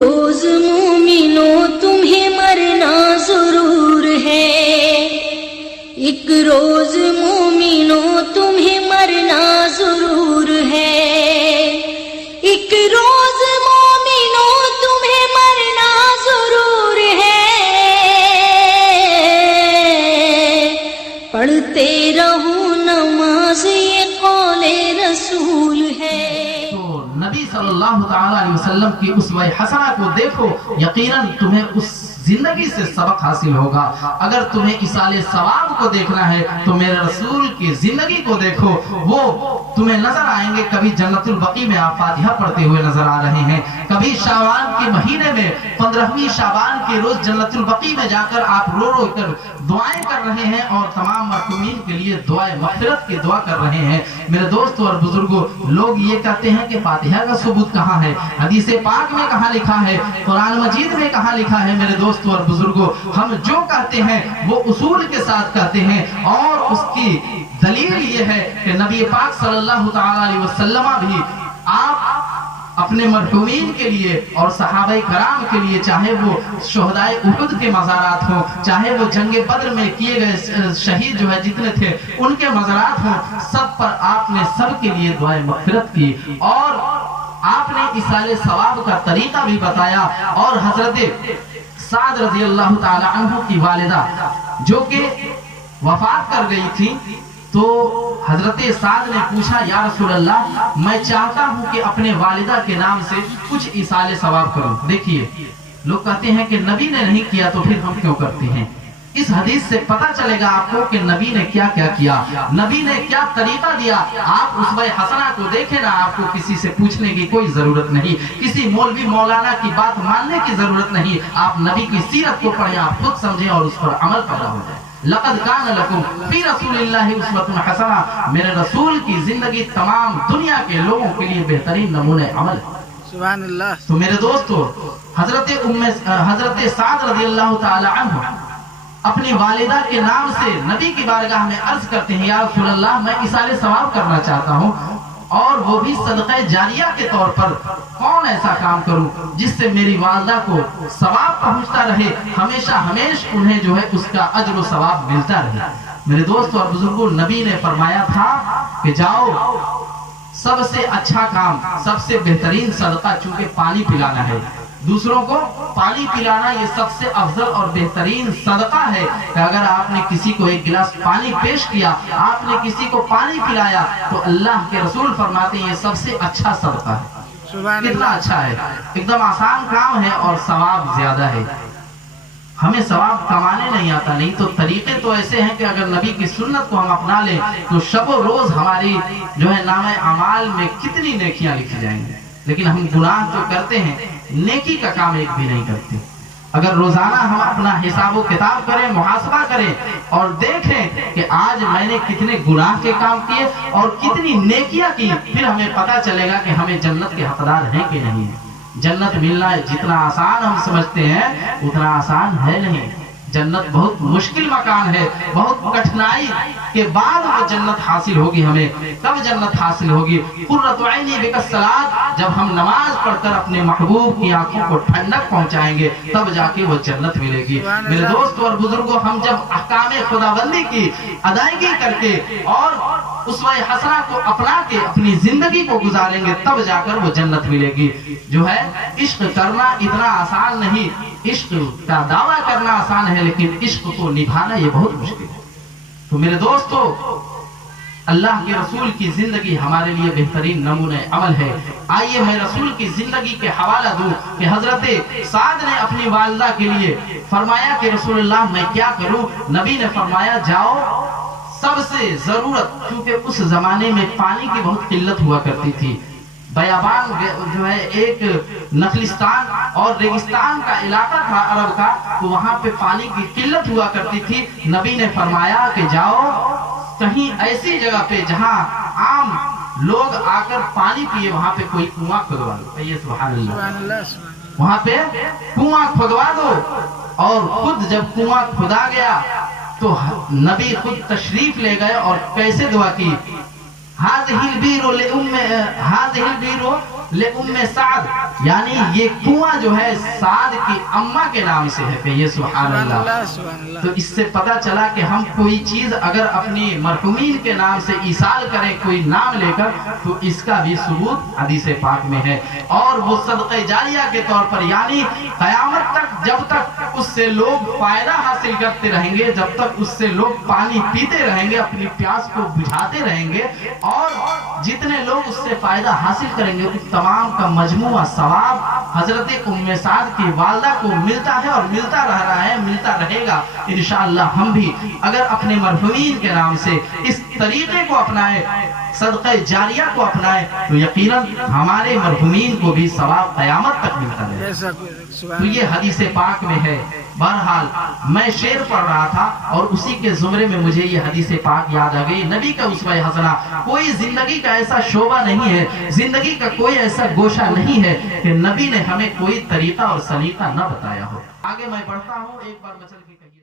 روز مومنوں تمہیں مرنا ضرور ہے، ایک روز مومنوں تمہیں مرنا ضرور ہے، ایک روز مومنوں تمہیں مرنا ضرور ہے، پڑھتے رہو نماز یہ قول رسول ہے۔ نبی صلی اللہ تعالی علیہ وسلم کی اسوہ حسنہ کو دیکھو، یقیناً تمہیں اس زندگی سے سبق حاصل ہوگا۔ اگر تمہیں ایصال ثواب کو دیکھنا ہے تو میرے رسول کی زندگی کو دیکھو، وہ تمہیں نظر آئیں گے۔ کبھی جنت البقیع میں آپ فاتحہ پڑھتے ہوئے نظر آ رہے ہیں، کبھی شعبان کے مہینے میں 15ویں شعبان کے روز جنت البقیع میں جا کر آپ رو رو کر دعائیں کر رہے ہیں اور تمام مرحومین کے لیے دعائیں مغفرت کی دعا کر رہے ہیں۔ میرے دوستوں اور بزرگوں، لوگ یہ کہتے ہیں کہ فاتحہ کا ثبوت کہاں ہے، حدیث پاک میں کہاں لکھا ہے، قرآن مجید میں کہاں لکھا ہے؟ میرے دوستوں اور بزرگوں، ہم جو کہتے ہیں وہ اصول کے ساتھ کہتے ہیں، اور اس کی دلیل یہ ہے کہ نبی پاک صلی اللہ تعالی علیہ وسلم بھی آپ اپنے مرحومین کے لیے اور صحابہ کرام کے لیے، چاہے وہ شہدائے احد کے مزارات ہوں، چاہے وہ جنگ بدر میں کیے گئے شہید جو ہے جتنے تھے ان کے مزارات ہوں، سب پر آپ نے سب کے لیے دعائیں مغفرت کی، اور آپ نے ایصال ثواب کا طریقہ بھی بتایا۔ اور حضرت سعد رضی اللہ تعالی عنہ کی والدہ جو کہ وفات کر گئی تھی، تو حضرت سعد نے پوچھا، یا رسول اللہ میں چاہتا ہوں کہ اپنے والدہ کے نام سے کچھ ایصال ثواب کروں۔ دیکھیے، لوگ کہتے ہیں کہ نبی نے نہیں کیا تو پھر ہم کیوں کرتے ہیں؟ اس حدیث سے پتہ چلے گا آپ کو کہ نبی نے کیا کیا کیا، نبی نے کیا طریقہ دیا۔ آپ اسوہ حسنہ کو دیکھیں نا، آپ کو کسی سے پوچھنے کی کوئی ضرورت نہیں، کسی مولوی مولانا کی بات ماننے کی ضرورت نہیں۔ آپ نبی کی سیرت کو پڑھیں، آپ خود سمجھیں اور اس پر عمل پیدا ہو جائے۔ لقد کان لکم فی رسول اللہ اسوۃ حسنہ، میرے رسول کی زندگی تمام دنیا کے لوگوں کے لیے بہترین نمونہ عمل ہے۔ سبحان اللہ۔ تو میرے دوستو، حضرت سعد رضی اللہ تعالی عنہ اپنی والدہ کے نام سے نبی کی بارگاہ میں عرض کرتے ہیں، یا رسول اللہ میں ایصال ثواب کرنا چاہتا ہوں، اور وہ بھی صدقہ جاریہ کے طور پر۔ کون ایسا کام کروں جس سے میری والدہ کو ثواب پہنچتا رہے، ہمیشہ ہمیشہ انہیں جو ہے اس کا اجر و ثواب ملتا رہے۔ میرے دوستوں اور بزرگوں، نبی نے فرمایا تھا کہ جاؤ، سب سے اچھا کام، سب سے بہترین صدقہ چونکہ پانی پلانا ہے، دوسروں کو پانی پلانا یہ سب سے افضل اور بہترین صدقہ ہے کہ اگر آپ نے کسی کو ایک گلاس پانی پیش کیا، آپ نے کسی کو پانی پلایا، تو اللہ کے رسول فرماتے ہیں یہ سب سے اچھا صدقہ ہے۔ کتنا اچھا ہے، ایک دم آسان کام ہے اور ثواب زیادہ ہے۔ ہمیں ثواب کمانے نہیں آتا، نہیں تو طریقے تو ایسے ہیں کہ اگر نبی کی سنت کو ہم اپنا لیں تو شب و روز ہماری جو ہے نامہ اعمال میں کتنی نیکیاں لکھی جائیں گی، لیکن ہم گناہ تو کرتے ہیں، نیکی کا کام ایک بھی نہیں کرتے۔ اگر روزانہ ہم اپنا حساب و کتاب کریں، محاسبہ کریں اور دیکھیں کہ آج میں نے کتنے گناہ کے کام کیے اور کتنی نیکیاں کی، پھر ہمیں پتہ چلے گا کہ ہمیں جنت کے حقدار ہیں کہ نہیں ہیں۔ جنت ملنا جتنا آسان ہم سمجھتے ہیں اتنا آسان ہے نہیں۔ جنت بہت مشکل مکان ہے، بہت کٹھنائی کے بعد وہ جنت حاصل ہوگی ہمیں۔ کب جنت حاصل ہوگی؟ قرۃ عینی بک الصلاۃ، جب ہم نماز پڑھ کر اپنے محبوب کی آنکھوں کو ٹھنڈک پہنچائیں گے تب جا کے وہ جنت ملے گی۔ میرے دوستوں اور بزرگوں، ہم جب احکام خداوندی کی ادائیگی کر کے اور اسوہ حسنہ کو اپنا کے اپنی زندگی کو گزاریں گے تب جا کر وہ جنت ملے گی۔ جو ہے عشق کرنا اتنا آسان نہیں، عشق کا دعویٰ کرنا آسان ہے لیکن عشق کو نبھانا یہ بہت مشکل ہے۔ تو میرے دوستو، اللہ کے رسول کی زندگی ہمارے لیے بہترین نمونہ عمل ہے۔ آئیے میں رسول کی زندگی کے حوالہ دوں کہ حضرت سعد نے اپنی والدہ کے لیے فرمایا کہ رسول اللہ میں کیا کروں؟ نبی نے فرمایا جاؤ، سب سے ضرورت، کیونکہ اس زمانے میں پانی کی بہت قلت ہوا کرتی تھی، بیابان جو ہے ایک نخلستان اور ریگستان کا علاقہ تھا عرب کا، تو وہاں پہ پانی کی قلت ہوا کرتی تھی۔ نبی نے فرمایا کہ جاؤ کہیں ایسی جگہ پہ جہاں عام لوگ آ کر پانی پیے، وہاں پہ کوئی کنواں کھدوا دو۔ یہ سبحان اللہ، وہاں پہ کنواں کھدوا دو۔ اور خود جب کنواں کھدا گیا تو نبی خود تشریف لے گئے اور کیسے دعا کی؟ هذه البير لِأُمِّ سعد، یعنی یہ کنواں جو ہے سعد کی اماں کے نام سے ہے، کہ یہ سبحان اللہ۔ تو اس سے پتہ چلا کہ ہم کوئی چیز اگر اپنی مرحومین کے نام سے ایصال کریں، کوئی نام لے کر، تو اس کا بھی ثبوت حدیث پاک میں ہے۔ اور وہ صدقہ جاریہ کے طور پر، یعنی قیامت تک جب تک اس سے لوگ فائدہ حاصل کرتے رہیں گے، جب تک اس سے لوگ پانی پیتے رہیں گے، اپنی پیاس کو بجھاتے رہیں گے، اور جتنے لوگ اس سے فائدہ حاصل کریں گے، اس تمام کا مجموعہ ثواب حضرت ام سعد کی والدہ کو ملتا ہے، اور ملتا رہ رہا ہے، ملتا رہے گا انشاءاللہ۔ ہم بھی اگر اپنے مرحومین کے نام سے اس طریقے کو اپنائیں، صدقہ جاریہ کو اپنائیں، تو یقیناً ہمارے مرحومین کو بھی ثواب قیامت تک ملتا ہے۔ تو یہ حدیث پاک میں ہے۔ بہرحال میں شعر پڑھ رہا تھا اور اسی کے زمرے میں مجھے یہ حدیث پاک یاد آ گئی۔ نبی کا اسوہ حسنہ، کوئی زندگی کا ایسا شعبہ نہیں ہے، زندگی کا کوئی ایسا گوشہ نہیں ہے کہ نبی نے ہمیں کوئی طریقہ اور سلیقہ نہ بتایا ہو۔ آگے میں پڑھتا ہوں، ایک بار بچل کے کہیے۔